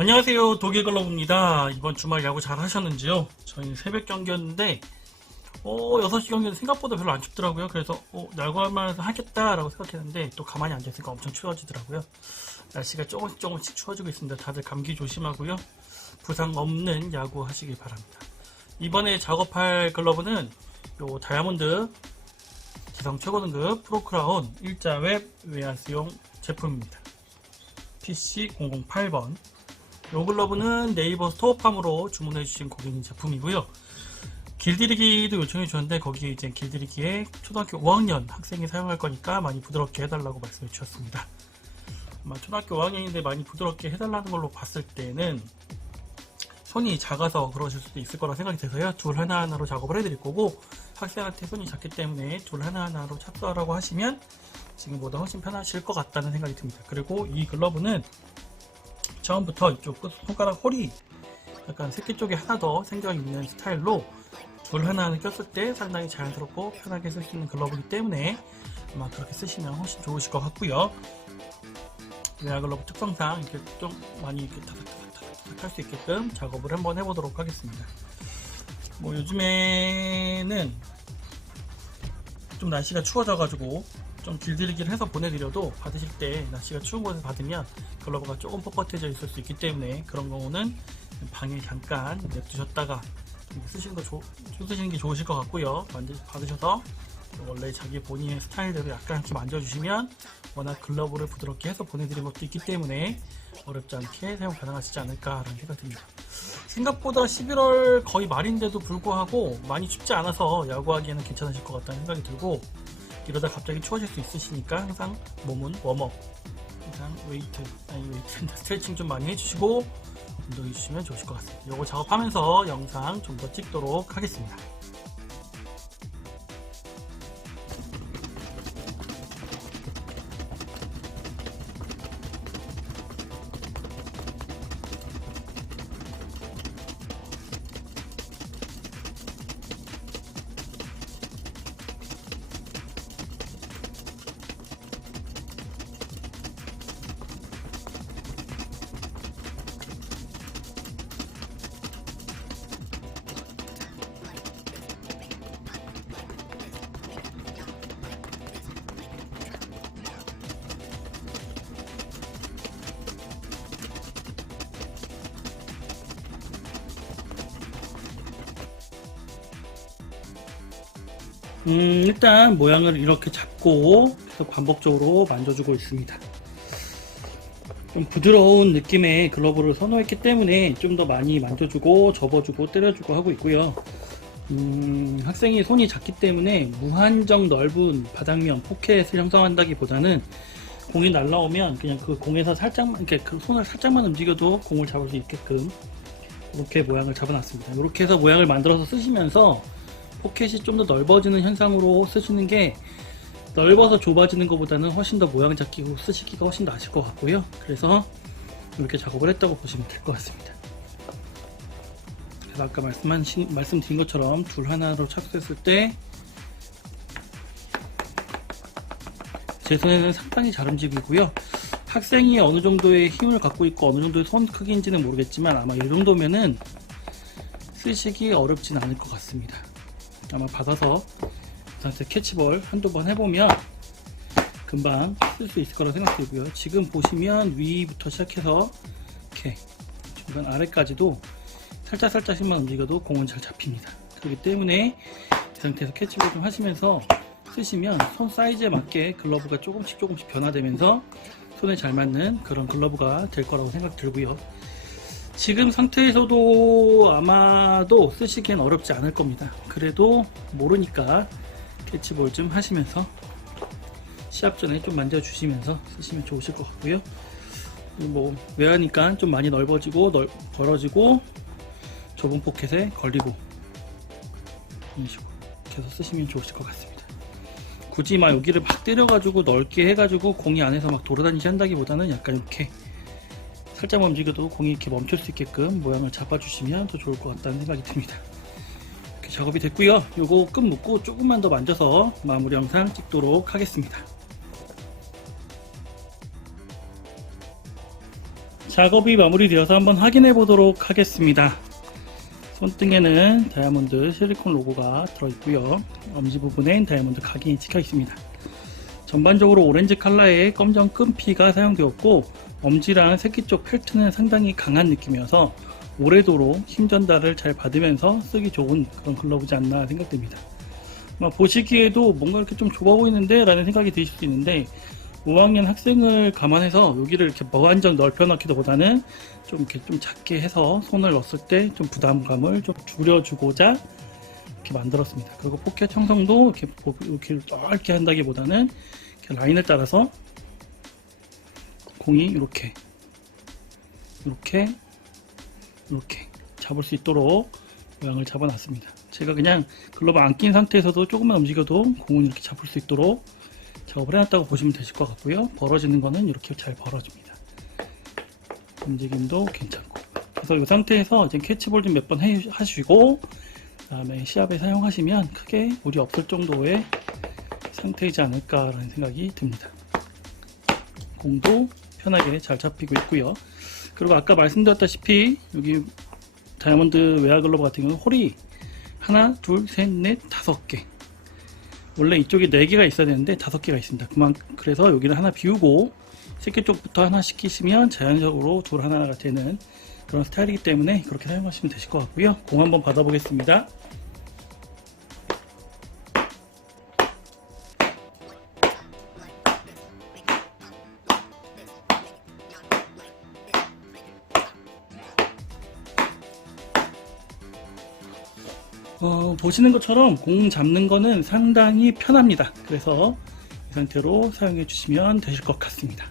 안녕하세요. 독일 글러브입니다. 이번 주말 야구 잘 하셨는지요? 저희 새벽 경기였는데, 어, 6시 경기는 생각보다 별로 안 춥더라고요. 그래서, 어, 야구할 만해서 하겠다라고 생각했는데, 또 가만히 앉아있으니까 엄청 추워지더라고요. 날씨가 조금씩 조금씩 추워지고 있습니다. 다들 감기 조심하고요. 부상 없는 야구 하시길 바랍니다. 이번에 작업할 글러브는 요 다이아몬드 기성 최고 등급 프로크라운 일자웹 외야수용 제품입니다. PC008번 요 글러브는 네이버 스토어팜으로 주문해주신 고객님 제품이고요. 길들이기도 요청해 주셨는데 거기에 이제 길들이기에 초등학교 5학년 학생이 사용할 거니까 많이 부드럽게 해달라고 말씀해 주셨습니다. 아마 초등학교 5학년인데 많이 부드럽게 해달라는 걸로 봤을 때는 손이 작아서 그러실 수도 있을 거라 생각이 돼서요. 줄 하나하나로 작업을 해드릴 거고 학생한테 손이 작기 때문에 줄 하나하나로 착수하라고 하시면 지금보다 훨씬 편하실 것 같다는 생각이 듭니다. 그리고 이 글러브는 처음부터 이쪽 끝 손가락 홀이 약간 새끼 쪽에 하나 더 생겨 있는 스타일로 줄 하나는 꼈을 때 상당히 자연스럽고 편하게 쓸 수 있는 글러브이기 때문에 아마 그렇게 쓰시면 훨씬 좋으실 것 같고요. 외야 글러브 특성상 이렇게 좀 많이 이렇게 타닥타닥타닥 할수 있게끔 작업을 한번 해보도록 하겠습니다. 뭐 요즘에는 좀 날씨가 추워져가지고 좀 길들이기를 해서 보내드려도 받으실 때 날씨가 추운 곳에 받으면 글러브가 조금 뻣뻣해져 있을 수 있기 때문에 그런 경우는 방에 잠깐 냅두셨다가 쓰시는 거 조, 쓰시는 게 좋으실 것 같고요. 만드, 받으셔서 원래 자기 본인의 스타일대로 약간 이렇게 만져주시면 워낙 글러브를 부드럽게 해서 보내드린 것도 있기 때문에 어렵지 않게 사용 가능하시지 않을까라는 생각이 듭니다. 생각보다 11월 거의 말인데도 불구하고 많이 춥지 않아서 야구하기에는 괜찮으실 것 같다는 생각이 들고 이러다 갑자기 추워질 수 있으시니까 항상 몸은 웜업 항상 웨이트 아니 웨이트 스트레칭 좀 많이 해주시고 운동해 주시면 좋으실 것 같습니다. 이거 작업하면서 영상 좀 더 찍도록 하겠습니다. 음, 일단 모양을 이렇게 잡고 계속 반복적으로 만져주고 있습니다. 좀 부드러운 느낌의 글러브를 선호했기 때문에 좀 더 많이 만져주고 접어주고 때려주고 하고 있고요. 음, 학생이 손이 작기 때문에 무한정 넓은 바닥면 포켓을 형성한다기보다는 공이 날라오면 그냥 그 공에서 살짝만 이렇게 그 손을 살짝만 움직여도 공을 잡을 수 있게끔 이렇게 모양을 잡아놨습니다. 이렇게 해서 모양을 만들어서 쓰시면서 포켓이 좀 더 넓어지는 현상으로 쓰시는 게 넓어서 좁아지는 것보다는 훨씬 더 모양 잡기고 쓰시기가 훨씬 나으실 것 같고요. 그래서 이렇게 작업을 했다고 보시면 될 것 같습니다. 그래서 아까 말씀한, 말씀드린 것처럼 줄 하나로 착수했을 때 제 손에는 상당히 잘 움직이고요. 학생이 어느 정도의 힘을 갖고 있고 어느 정도의 손 크기인지는 모르겠지만 아마 이 정도면은 쓰시기 어렵진 않을 것 같습니다. 아마 받아서 그 상태 캐치볼 한두 번 해보면 금방 쓸 수 있을 거라 생각되고요. 지금 보시면 위부터 시작해서 이렇게 중간 아래까지도 살짝 살짝씩만 움직여도 공은 잘 잡힙니다. 그렇기 때문에 이 상태에서 캐치볼 좀 하시면서 쓰시면 손 사이즈에 맞게 글러브가 조금씩 조금씩 변화되면서 손에 잘 맞는 그런 글러브가 될 거라고 생각 들고요. 지금 상태에서도 아마도 쓰시기엔 어렵지 않을 겁니다. 그래도 모르니까 캐치볼 좀 하시면서 시합 전에 좀 만져주시면서 쓰시면 좋으실 것 같고요. 뭐 외하니까 좀 많이 넓어지고 넓, 벌어지고 좁은 포켓에 걸리고 계속 쓰시면 좋으실 것 같습니다. 굳이 막 여기를 막 때려가지고 넓게 해가지고 공이 안에서 막 돌아다니시 한다기보다는 약간 이렇게 살짝 움직여도 공이 이렇게 멈출 수 있게끔 모양을 잡아주시면 더 좋을 것 같다는 생각이 듭니다. 이렇게 작업이 됐고요. 요거 끝 묶고 조금만 더 만져서 마무리 영상 찍도록 하겠습니다. 작업이 마무리되어서 한번 확인해 보도록 하겠습니다. 손등에는 다이아몬드 실리콘 로고가 들어있고요. 엄지 부분엔 다이아몬드 각인이 찍혀 있습니다. 전반적으로 오렌지 컬러의 검정 끈피가 사용되었고 엄지랑 새끼 쪽 펠트는 상당히 강한 느낌이어서 오래도록 힘 전달을 잘 받으면서 쓰기 좋은 그런 글러브지 않나 생각됩니다. 막 보시기에도 뭔가 이렇게 좀 좁아 보이는데 라는 생각이 드실 수 있는데 5학년 학생을 감안해서 여기를 이렇게 완전 넓혀 놓기도 보다는 좀 이렇게 좀 작게 해서 손을 넣었을 때 좀 부담감을 좀 줄여주고자 이렇게 만들었습니다. 그리고 포켓 형성도 이렇게, 보- 이렇게 넓게 한다기보다는 라인을 따라서 공이 이렇게 이렇게 이렇게 잡을 수 있도록 모양을 잡아놨습니다. 제가 그냥 글러브 안 낀 상태에서도 조금만 움직여도 공은 이렇게 잡을 수 있도록 작업을 해놨다고 보시면 되실 것 같고요. 벌어지는 거는 이렇게 잘 벌어집니다. 움직임도 괜찮고. 그래서 이 상태에서 이제 캐치볼 좀 몇 번 하시고 그다음에 시합에 사용하시면 크게 무리 없을 정도의 상태이지 않을까라는 생각이 듭니다. 공도 편하게 잘 잡히고 있고요. 그리고 아까 말씀드렸다시피 여기 다이아몬드 웨어 글러브 같은 경우는 홀이 하나, 둘, 셋, 넷, 다섯 개. 원래 이쪽에 네 개가 있어야 되는데 다섯 개가 있습니다. 그만 그래서 여기를 하나 비우고 새끼 쪽부터 하나 시키시면 자연적으로 둘 하나가 되는 그런 스타일이기 때문에 그렇게 사용하시면 되실 것 같고요. 공 한번 받아보겠습니다. 보시는 것처럼 공 잡는 거는 상당히 편합니다. 그래서 이 상태로 사용해 주시면 되실 것 같습니다.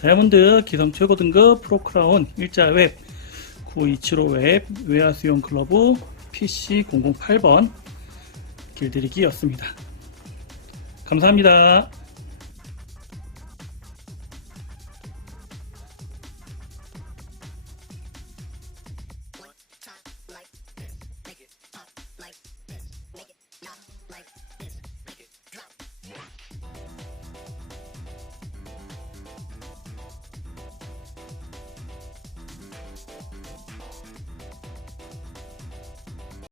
다이아몬드 기성 최고 등급 프로크라운 일자 웹 9275 웹 외화 수용 클러브 PC008번 길들이기였습니다. 감사합니다.